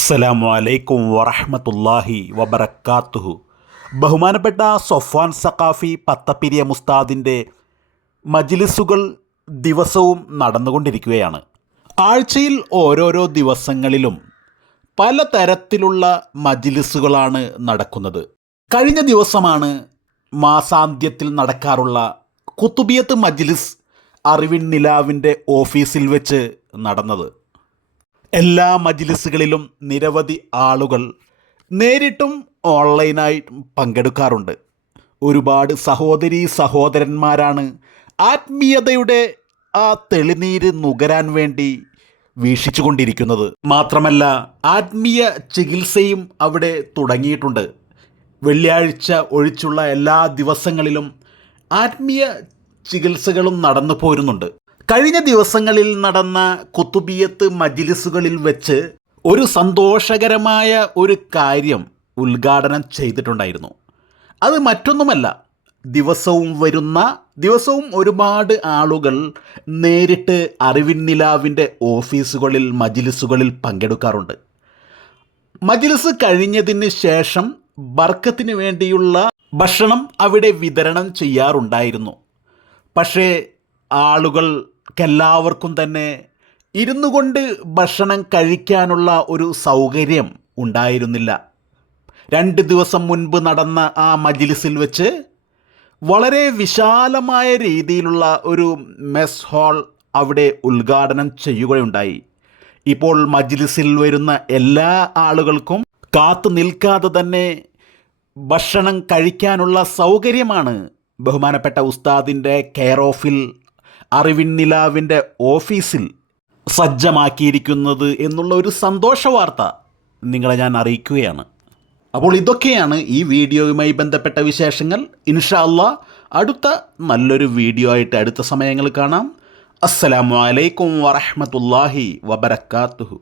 അസ്സലാമു അലൈക്കും വറഹമത്തല്ലാഹി വബർക്കാത്തുഹു ബഹുമാനപ്പെട്ട സൊഫാൻ സഖാഫി പത്തപ്പിരിയ മുസ്താദിന്റെ മജ്ലിസുകൾ ദിവസവും നടന്നുകൊണ്ടിരിക്കുകയാണ്. ആഴ്ചയിൽ ഓരോരോ ദിവസങ്ങളിലും പലതരത്തിലുള്ള മജ്ലിസുകളാണ് നടക്കുന്നത്. കഴിഞ്ഞ ദിവസമാണ് മാസാന്ത്യത്തിൽ നടക്കാറുള്ള കുത്തുബിയത്ത് മജ്ലിസ് അറിവിൻ നിലാവിന്റെ ഓഫീസിൽ വെച്ച് നടന്നത്. എല്ലാ മജിലിസുകളിലും നിരവധി ആളുകൾ നേരിട്ടും ഓൺലൈനായി പങ്കെടുക്കാറുണ്ട്. ഒരുപാട് സഹോദരീ സഹോദരന്മാരാണ് ആത്മീയതയുടെ ആ തെളിനീര് നുകരാൻ വേണ്ടി വീക്ഷിച്ചുകൊണ്ടിരിക്കുന്നത്. മാത്രമല്ല ആത്മീയ ചികിത്സയും അവിടെ തുടങ്ങിയിട്ടുണ്ട്. വെള്ളിയാഴ്ച ഒഴിച്ചുള്ള എല്ലാ ദിവസങ്ങളിലും ആത്മീയ ചികിത്സകളും നടന്നു പോരുന്നുണ്ട്. കഴിഞ്ഞ ദിവസങ്ങളിൽ നടന്ന കുത്തുബിയത്ത് മജിലിസുകളിൽ വെച്ച് ഒരു സന്തോഷകരമായ ഒരു കാര്യം ഉദ്ഘാടനം ചെയ്തിട്ടുണ്ടായിരുന്നു. അത് മറ്റൊന്നുമല്ല ദിവസവും വരുന്ന ദിവസവും ഒരുപാട് ആളുകൾ നേരിട്ട് അറിവിൻ നിലാവിന്റെ ഓഫീസുകളിൽ മജിലിസുകളിൽ പങ്കെടുക്കാറുണ്ട്. മജിലിസ് കഴിഞ്ഞതിന് ശേഷം ബർക്കത്തിന് വേണ്ടിയുള്ള ഭക്ഷണം അവിടെ വിതരണം ചെയ്യാറുണ്ടായിരുന്നു. പക്ഷേ ആളുകൾക്കെല്ലാവർക്കും തന്നെ ഇരുന്നു കൊണ്ട് ഭക്ഷണം കഴിക്കാനുള്ള ഒരു സൗകര്യം ഉണ്ടായിരുന്നില്ല. രണ്ട് ദിവസം മുൻപ് നടന്ന ആ മജിലിസിൽ വെച്ച് വളരെ വിശാലമായ രീതിയിലുള്ള ഒരു മെസ് ഹാൾ അവിടെ ഉദ്ഘാടനം ചെയ്യുകയുണ്ടായി. ഇപ്പോൾ മജ്ലിസിൽ വരുന്ന എല്ലാ ആളുകൾക്കും കാത്തു നിൽക്കാതെ തന്നെ ഭക്ഷണം കഴിക്കാനുള്ള സൗകര്യമാണ് ബഹുമാനപ്പെട്ട ഉസ്താദിന്റെ കെയർ ഓഫിൽ അറിവിൻ നിലാവിന്റെ ഓഫീസിൽ സജ്ജമാക്കിയിരിക്കുന്നത് എന്നുള്ള ഒരു സന്തോഷ വാർത്ത നിങ്ങളെ ഞാൻ അറിയിക്കുകയാണ്. അപ്പോൾ ഇതൊക്കെയാണ് ഈ വീഡിയോയുമായി ബന്ധപ്പെട്ട വിശേഷങ്ങൾ. ഇൻഷാ അല്ലാ അടുത്ത നല്ലൊരു വീഡിയോ ആയിട്ട് അടുത്ത സമയങ്ങൾ കാണാം. അസ്സലാമു അലൈക്കും വറഹ്മത്തുള്ളാഹി വബറകാതുഹു.